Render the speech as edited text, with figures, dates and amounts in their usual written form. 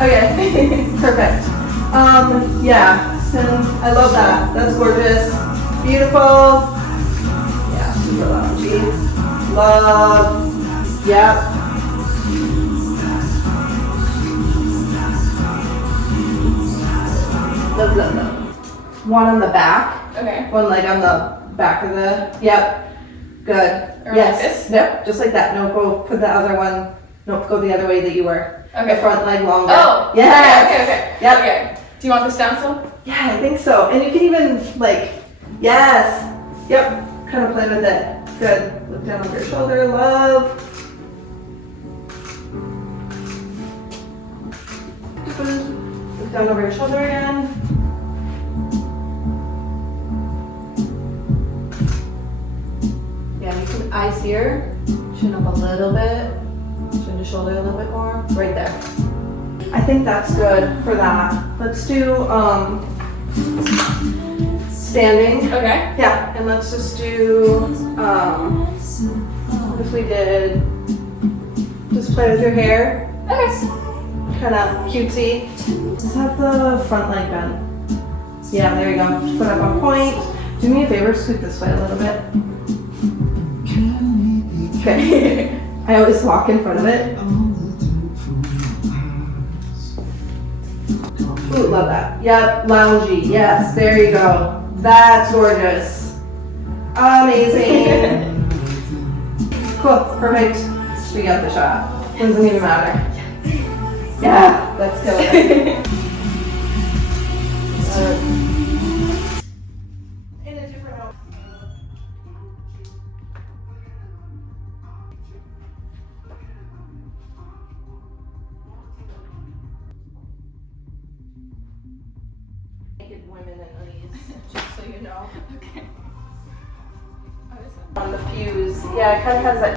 Okay, perfect. Yeah, I love that. That's gorgeous. Beautiful. Yeah, super loungy. Love. Yep. Love, love, love. One on the back. Okay. One leg on the back of the, yep. Good. Or yes. like this? Yep, just like that. No, go put the other one. Nope, go the other way that you were. Okay. The front leg longer. Oh. Yes. Okay. Yep. Okay. Do you want this down still? Yeah, I think so. And you can even like, yes. Yep. Kind of play with it. Good. Look down over your shoulder. Love. Look down over your shoulder again. Yeah, you can eyes here. Chin up a little bit. Chin to shoulder a little bit more. Right there. I think that's good for that. Let's do standing. Okay. Yeah, and let's just do what if we did just play with your hair. Okay. Kind of cutesy. Just have the front leg bend. Yeah, there you go. Just put it up on point. Do me a favor, scoot this way a little bit. Okay. I always walk in front of it. Ooh, love that. Yep, loungy. Yes, there you go. That's gorgeous. Amazing. Cool, perfect. We got the shot. Doesn't even matter. Yeah, that's killer. In a different outfit. Naked women in undies, just so you know. Okay. On the fuse. Yeah, it kind of has that